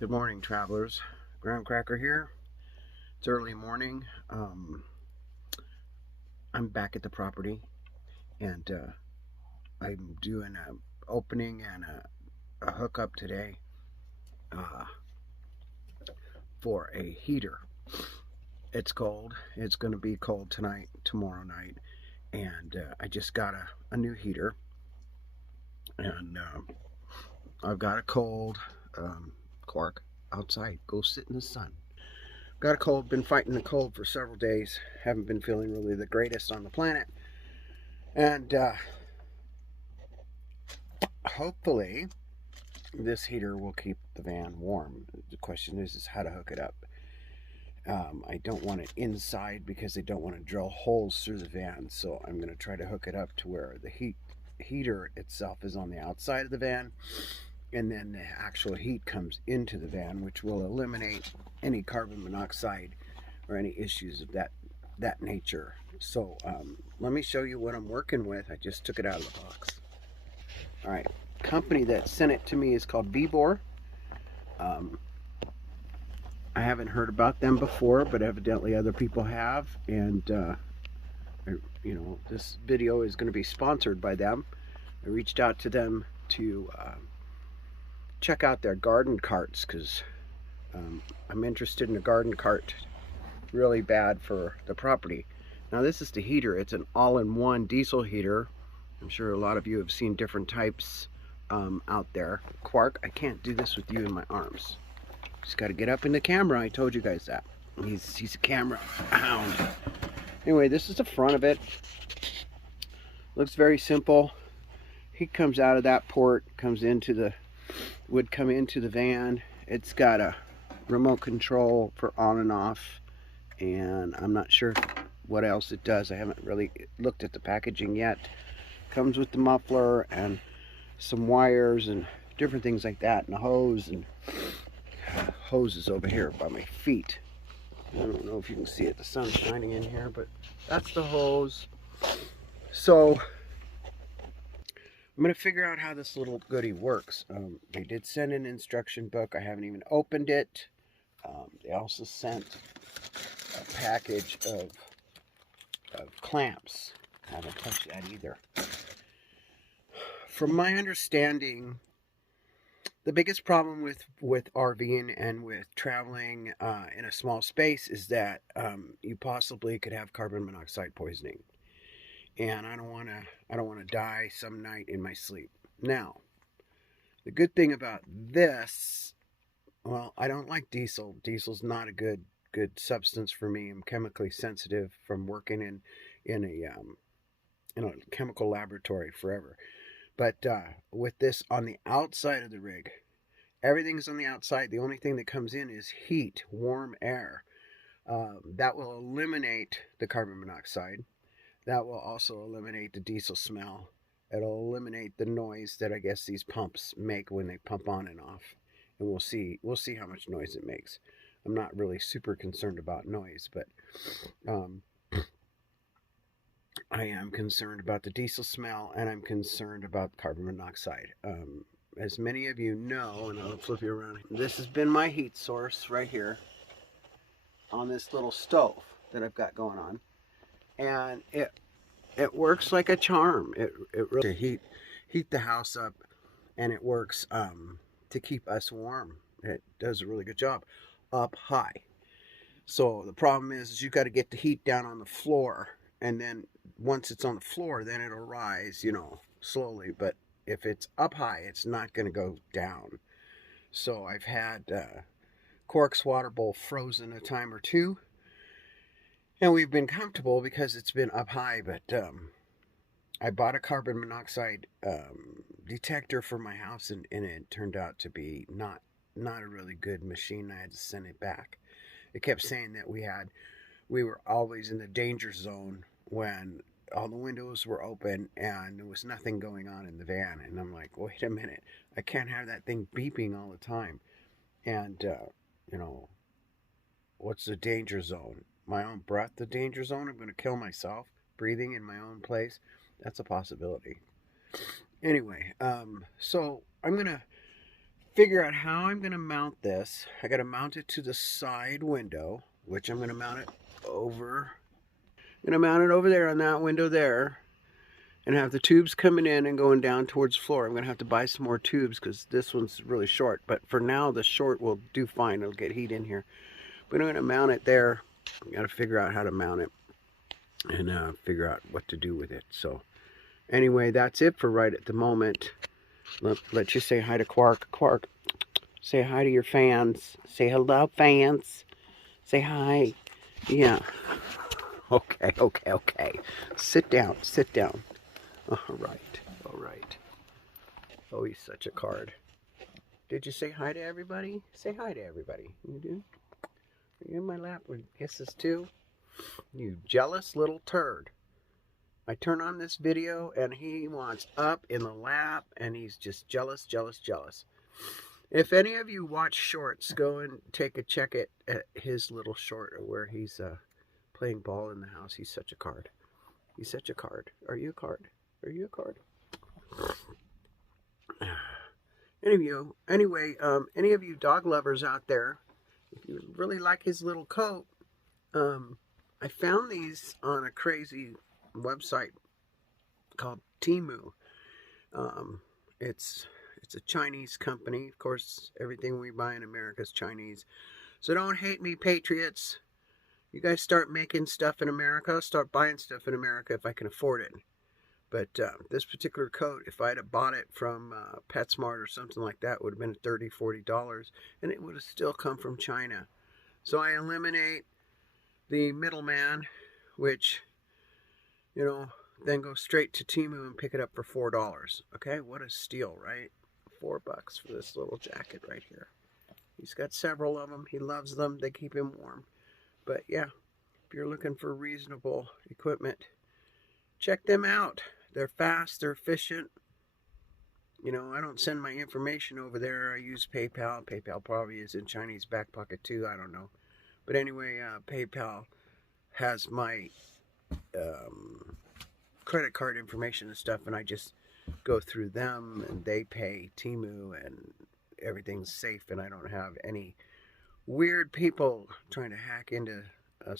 Good morning, travelers. Graham Cracker here. It's early morning. I'm back at the property, and I'm doing a opening and a hookup today uh, for a heater. It's cold. It's going to be cold tonight, tomorrow night, and I just got a new heater, and I've got a cold. Quark, outside. Go sit in the sun. Got a cold, been fighting the cold for several days. Haven't been feeling really the greatest on the planet. And hopefully this heater will keep the van warm. The question is how to hook it up. I don't want it inside because I don't want to drill holes through the van. So I'm going to try to hook it up to where the heater itself is on the outside of the van. And then the actual heat comes into the van, which will eliminate any carbon monoxide or any issues of that nature. So let me show you what I'm working with. I just took it out of the box. All right, company that sent it to me is called VEVOR. I haven't heard about them before, but evidently other people have, and this video is going to be sponsored by them. I reached out to them to check out their garden carts because I'm interested in a garden cart really bad for the property. Now this is the heater. It's an all-in-one diesel heater. I'm sure a lot of you have seen different types out there. Quark, I can't do this with you in my arms. Just got to get up in the camera. I told you guys that. He's a camera hound. Anyway, this is the front of it. Looks very simple. Heat comes out of that port, would come into the van. It's got a remote control for on and off, and I'm not sure what else it does. I haven't really looked at the packaging yet. Comes with the muffler and some wires and different things like that, and a hose, and hose is over here by my feet. I don't know if you can see it, the sun's shining in here, but that's the hose. So I'm going to figure out how this little goodie works. They did send an instruction book. I haven't even opened it. They also sent a package of clamps. I haven't touched that either. From my understanding, the biggest problem with RVing and with traveling in a small space is that you possibly could have carbon monoxide poisoning, and I don't want to die some night in my sleep. Now, the good thing about this, well, I don't like diesel. Diesel's not a good substance for me. I'm chemically sensitive from working in a chemical laboratory forever. But with this on the outside of the rig, everything's on the outside. The only thing that comes in is heat, warm air. That will eliminate the carbon monoxide. That will also eliminate the diesel smell. It'll eliminate the noise that I guess these pumps make when they pump on and off. And we'll see how much noise it makes. I'm not really super concerned about noise, but I am concerned about the diesel smell, and I'm concerned about carbon monoxide. As many of you know, and I'll flip you around, this has been my heat source right here on this little stove that I've got going on, and it works like a charm. It really heat the house up, and it works to keep us warm. It does a really good job up high. So the problem is you got to get the heat down on the floor, and then once it's on the floor, then it'll rise, slowly. But if it's up high, it's not going to go down. So I've had Quark's water bowl frozen a time or two, and we've been comfortable because it's been up high. But I bought a carbon monoxide detector for my house, and it turned out to be not a really good machine. I had to send it back. It kept saying that we were always in the danger zone when all the windows were open and there was nothing going on in the van. And I'm like, wait a minute, I can't have that thing beeping all the time. And what's the danger zone? My own breath, the danger zone? I'm going to kill myself breathing in my own place? That's a possibility. Anyway, so I'm going to figure out how I'm going to mount this. I got to mount it to the side window, which I'm going to mount it over. I'm going to mount it over there on that window there, and have the tubes coming in and going down towards the floor. I'm going to have to buy some more tubes because this one's really short, but for now the short will do fine. It'll get heat in here. But I'm going to mount it there. I got to figure out how to mount it and figure out what to do with it. So anyway, that's it for right at the moment. Let you say hi to Quark. Quark, say hi to your fans. Say hello, fans. Say hi. Yeah. Okay. Sit down. All right. Oh, he's such a card. Did you say hi to everybody? Say hi to everybody. You do? Are you in my lap with kisses too? You jealous little turd. I turn on this video and he wants up in the lap and he's just jealous. If any of you watch shorts, go and take a check at his little short where he's playing ball in the house. He's such a card. He's such a card. Are you a card? Any of you dog lovers out there, if you really like his little coat, I found these on a crazy website called Temu. It's a Chinese company. Of course, everything we buy in America is Chinese. So don't hate me, patriots. You guys start making stuff in America. I'll start buying stuff in America if I can afford it. But this particular coat, if I'd have bought it from PetSmart or something like that, would have been $30, $40, and it would have still come from China. So I eliminate the middleman, which, then go straight to Temu and pick it up for $4. Okay, what a steal, right? $4 for this little jacket right here. He's got several of them. He loves them. They keep him warm. But yeah, if you're looking for reasonable equipment, check them out. They're fast, they're efficient. I don't send my information over there. I use PayPal. PayPal probably is in Chinese back pocket too. I don't know. But anyway, PayPal has my credit card information and stuff, and I just go through them, and they pay Temu, and everything's safe, and I don't have any weird people trying to hack into a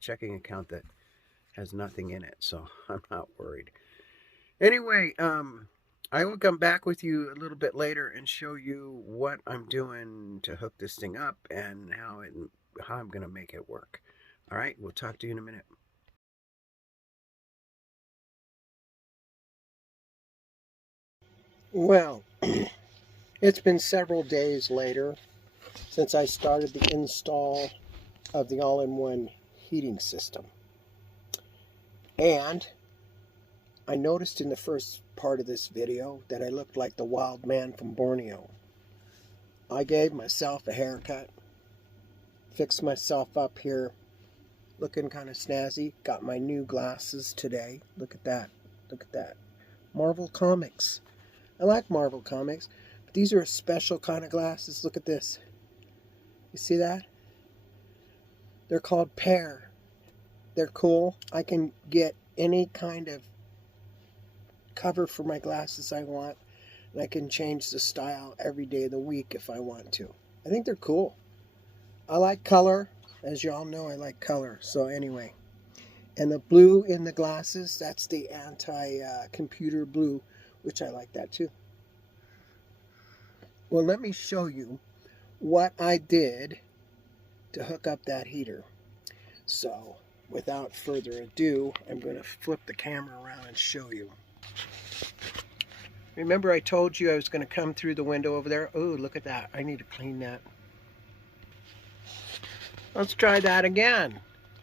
checking account that has nothing in it, so I'm not worried. Anyway, I will come back with you a little bit later and show you what I'm doing to hook this thing up and how I'm going to make it work. All right, we'll talk to you in a minute. Well, it's been several days later since I started the install of the all-in-one heating system. And I noticed in the first part of this video that I looked like the wild man from Borneo. I gave myself a haircut, fixed myself up here, looking kind of snazzy. Got my new glasses today. Look at that. Marvel Comics. I like Marvel Comics, but these are a special kind of glasses. Look at this. You see that? They're called Pear. They're cool. I can get any kind of cover for my glasses I want, and I can change the style every day of the week if I want to. I think they're cool. I like color. As you all know, I like color. So anyway, and the blue in the glasses, that's the anti-computer blue, which I like that too. Well, let me show you what I did to hook up that heater. So without further ado, I'm going to flip the camera around and show you. Remember I told you I was going to come through the window over there? Oh, look at that. I need to clean that. Let's try that again.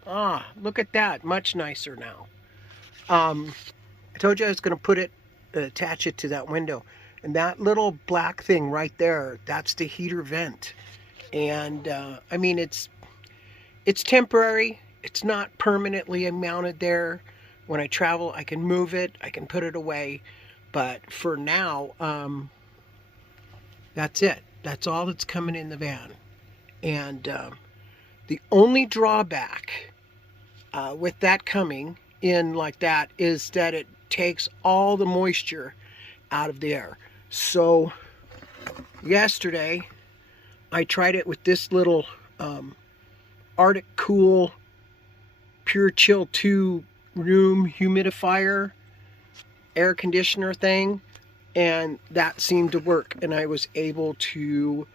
Ah, look at that. Much nicer now. I told you I was going to put it, attach it to that window. And that little black thing right there, that's the heater vent. And I mean, it's temporary. It's not permanently mounted there. When I travel, I can move it. I can put it away. But for now, that's it. That's all that's coming in the van. And the only drawback with that coming in like that is that it takes all the moisture out of the air. So yesterday I tried it with this little Arctic Cool Pure Chill 2 room humidifier air conditioner thing, and that seemed to work, and I was able to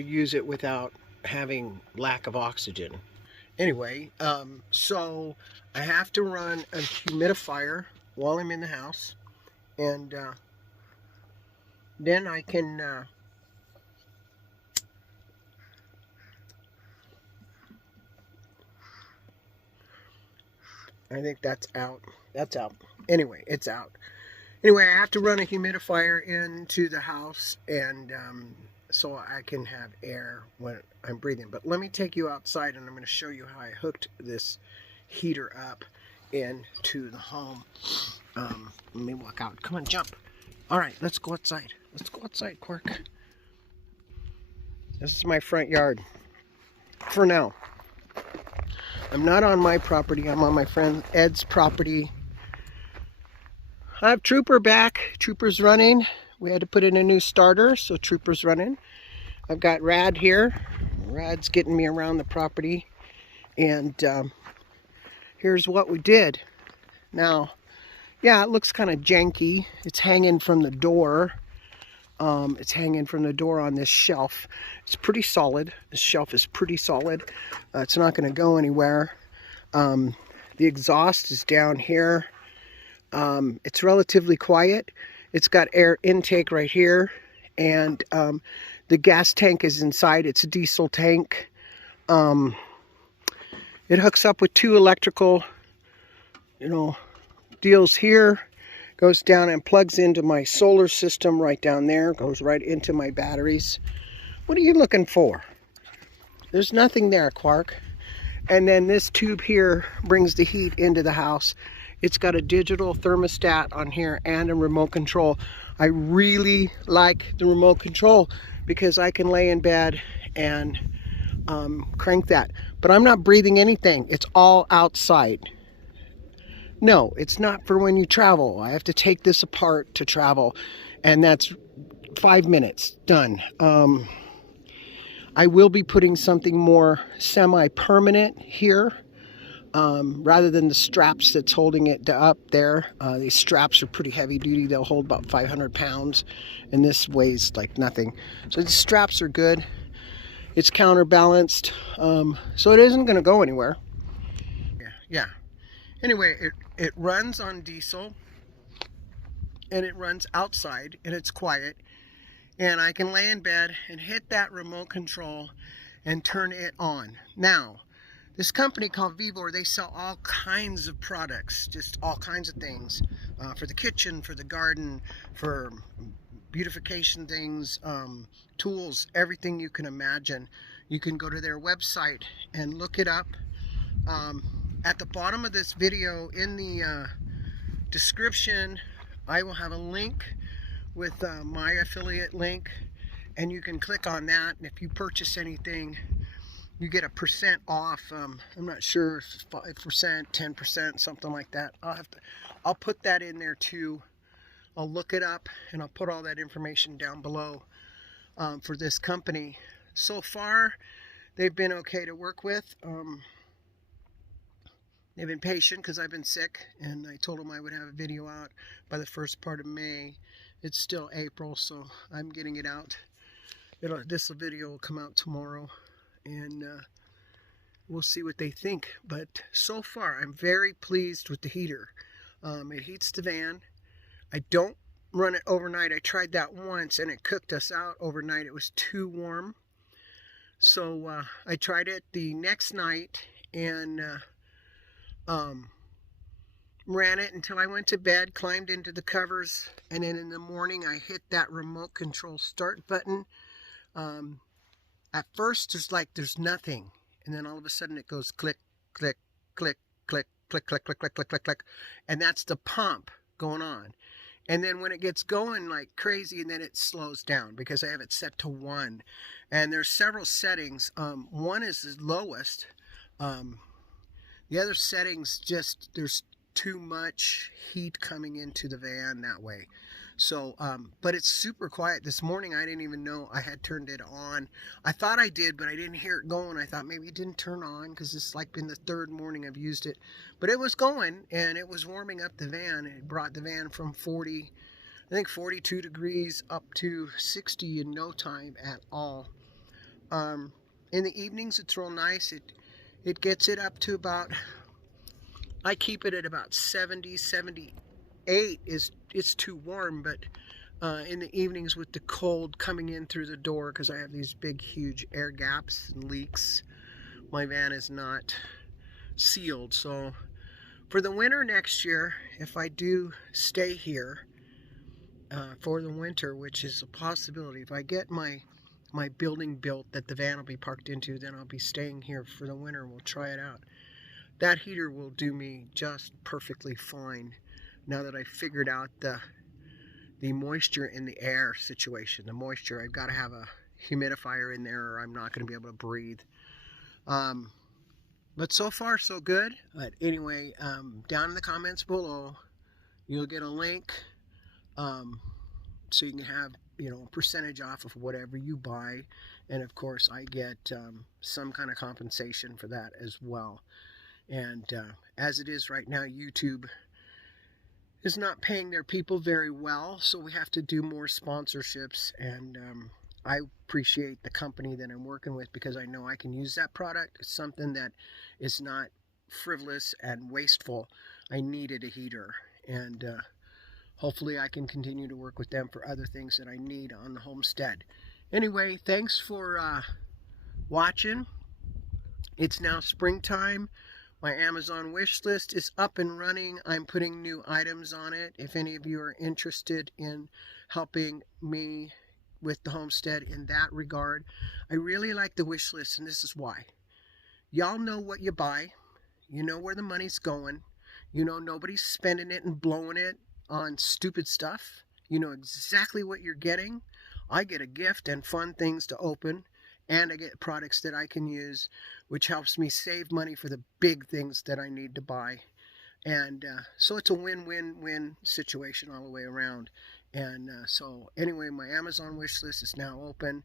use it without having lack of oxygen. Anyway, so I have to run a humidifier while I'm in the house, and then I can I think that's out. That's out. Anyway, it's out. Anyway, I have to run a humidifier into the house, and so I can have air when I'm breathing. But let me take you outside, and I'm going to show you how I hooked this heater up into the home. Let me walk out. Come on, jump. All right, let's go outside. Let's go outside, Quark. This is my front yard for now. I'm not on my property. I'm on my friend Ed's property. I have Trooper back. Trooper's running. We had to put in a new starter, so Trooper's running. I've got Rad here. Rad's getting me around the property. And here's what we did. Now, yeah, it looks kind of janky. It's hanging from the door. It's hanging from the door on this shelf. It's pretty solid. This shelf is pretty solid. It's not going to go anywhere. The exhaust is down here. It's relatively quiet. It's got air intake right here, and the gas tank is inside. It's a diesel tank. It hooks up with two electrical, deals here. Goes down and plugs into my solar system right down there. Goes right into my batteries. What are you looking for? There's nothing there, Quark. And then this tube here brings the heat into the house. It's got a digital thermostat on here and a remote control. I really like the remote control because I can lay in bed and crank that. But I'm not breathing anything. It's all outside. No, it's not for when you travel. I have to take this apart to travel, and that's 5 minutes, done. I will be putting something more semi-permanent here, rather than the straps that's holding it up there. These straps are pretty heavy duty. They'll hold about 500 pounds, and this weighs like nothing. So the straps are good. It's counterbalanced, so it isn't going to go anywhere. Yeah. Anyway, it runs on diesel, and it runs outside, and it's quiet, and I can lay in bed and hit that remote control and turn it on. Now, this company called VEVOR, they sell all kinds of products, just all kinds of things, for the kitchen, for the garden, for beautification things, tools, everything you can imagine. You can go to their website and look it up. At the bottom of this video, in the description, I will have a link with my affiliate link, and you can click on that, and if you purchase anything, you get a % off. I'm not sure if it's 5%, 10%, something like that. I'll put that in there too. I'll look it up, and I'll put all that information down below for this company. So far, they've been okay to work with. They've been patient because I've been sick, and I told them I would have a video out by the first part of May. It's still April, so I'm getting it out. This video will come out tomorrow, and we'll see what they think. But so far, I'm very pleased with the heater. It heats the van. I don't run it overnight. I tried that once, and it cooked us out overnight. It was too warm. So I tried it the next night, and ran it until I went to bed, climbed into the covers, and then in the morning I hit that remote control start button. At first there's nothing, and then all of a sudden it goes click, click, click, click, click, click, click, click, click, click, click, and that's the pump going on. And then when it gets going like crazy, and then it slows down because I have it set to 1. And there's several settings. 1 is the lowest. The other settings, just there's too much heat coming into the van that way. So, but it's super quiet. This morning I didn't even know I had turned it on. I thought I did, but I didn't hear it going. I thought maybe it didn't turn on because it's like been the third morning I've used it. But it was going, and it was warming up the van. It brought the van from 42 degrees up to 60 in no time at all. In the evenings it's real nice. It gets it up to about, I keep it at about 70, 78. It's too warm, but in the evenings with the cold coming in through the door, because I have these big huge air gaps and leaks, my van is not sealed. So for the winter next year, if I do stay here for the winter, which is a possibility, if I get my building built that the van will be parked into, then I'll be staying here for the winter. We'll try it out. That heater will do me just perfectly fine now that I figured out the moisture in the air situation. The moisture, I've got to have a humidifier in there or I'm not going to be able to breathe. But so far so good. But anyway, down in the comments below you'll get a link so you can have, you know, a percentage off of whatever you buy, and of course I get some kind of compensation for that as well. And as it is right now, YouTube is not paying their people very well, so we have to do more sponsorships, and I appreciate the company that I'm working with because I know I can use that product. It's something that is not frivolous and wasteful. I needed a heater, and hopefully I can continue to work with them for other things that I need on the homestead. Anyway, thanks for watching. It's now springtime. My Amazon wish list is up and running. I'm putting new items on it. If any of you are interested in helping me with the homestead in that regard, I really like the wish list, and this is why. Y'all know what you buy. You know where the money's going. You know nobody's spending it and blowing it on stupid stuff. You know exactly what you're getting. I get a gift and fun things to open, and I get products that I can use, which helps me save money for the big things that I need to buy. And so it's a win-win-win situation all the way around. And so anyway, my Amazon wish list is now open.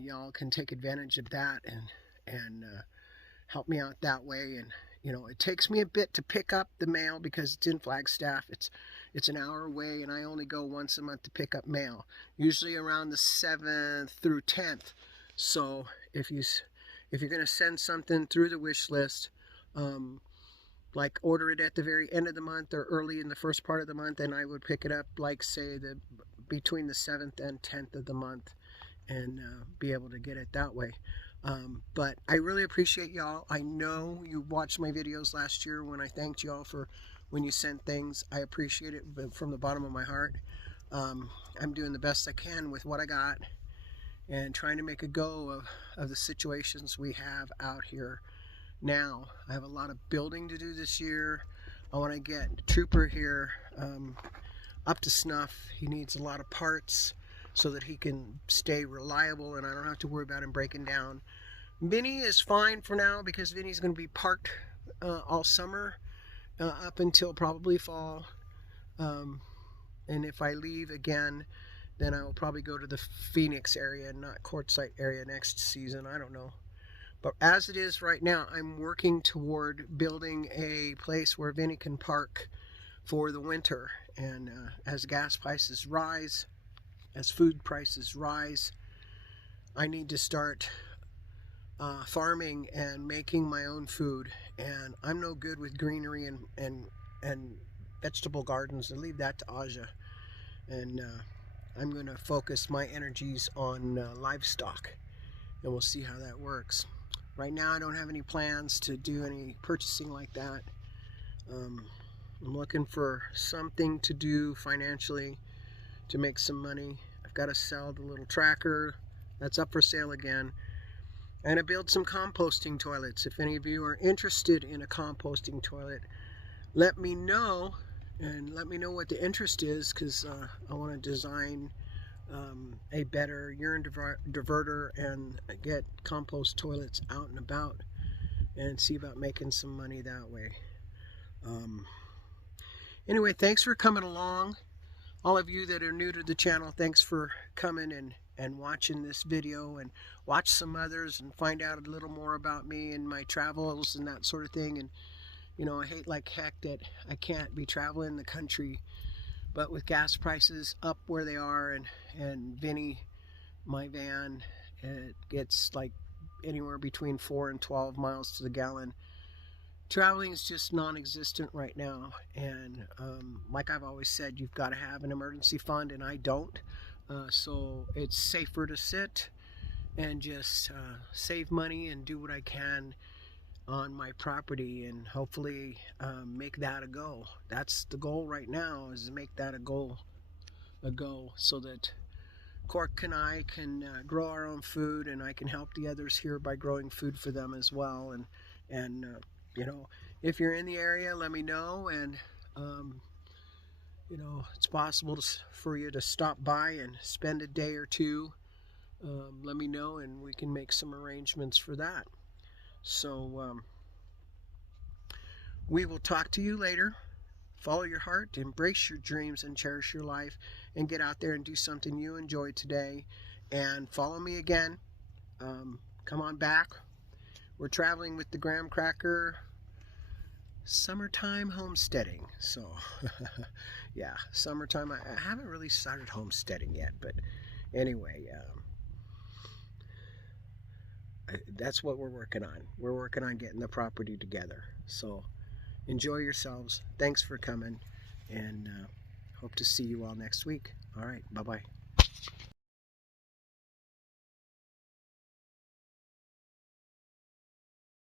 Y'all can take advantage of that and help me out that way. And you know, it takes me a bit to pick up the mail because it's in Flagstaff. It's an hour away, and I only go once a month to pick up mail, usually around the 7th through 10th. So if you're going to send something through the wish list, like order it at the very end of the month or early in the first part of the month, and I would pick it up like say between the 7th and 10th of the month, and be able to get it that way. But I really appreciate y'all. I know you watched my videos last year when I thanked y'all for when you sent things. I appreciate it from the bottom of my heart. I'm doing the best I can with what I got and trying to make a go of the situations we have out here now. I have a lot of building to do this year. I want to get Trooper here up to snuff. He needs a lot of parts so that he can stay reliable and I don't have to worry about him breaking down. Vinny is fine for now because Vinny's going to be parked all summer up until probably fall. And if I leave again, then I will probably go to the Phoenix area, not Quartzsite area next season. I don't know. But as it is right now, I'm working toward building a place where Vinny can park for the winter. And as gas prices rise, as food prices rise, I need to start farming and making my own food. And I'm no good with greenery and vegetable gardens. I leave that to Aja. And I'm going to focus my energies on livestock, and we'll see how that works. Right now I don't have any plans to do any purchasing like that. I'm looking for something to do financially to make some money. I've got to sell the little tracker that's up for sale again, and I build some composting toilets. If any of you are interested in a composting toilet, let me know, and let me know what the interest is, because I want to design a better urine diverter and get compost toilets out and about and see about making some money that way. Anyway, thanks for coming along. All of you that are new to the channel, thanks for coming and watching this video, and watch some others and find out a little more about me and my travels and that sort of thing. And you know, I hate like heck that I can't be traveling the country, but with gas prices up where they are, and Vinny, my van, it gets like anywhere between 4 and 12 miles to the gallon. Traveling is just non-existent right now, and like I've always said, you've got to have an emergency fund, and I don't. So it's safer to sit and just save money and do what I can on my property, and hopefully make that a go. That's the goal right now, is to make that a go, so that Quark and I can grow our own food, and I can help the others here by growing food for them as well. And you know, if you're in the area, let me know, and you know, it's possible for you to stop by and spend a day or two. Let me know, and we can make some arrangements for that. So we will talk to you later. Follow your heart, embrace your dreams, and cherish your life, and get out there and do something you enjoy today. And follow me again. Come on back. We're traveling with the graham cracker summertime homesteading. So yeah, summertime. I haven't really started homesteading yet, but anyway, that's what we're working on. We're working on getting the property together. So enjoy yourselves. Thanks for coming, and hope to see you all next week. All right, bye-bye.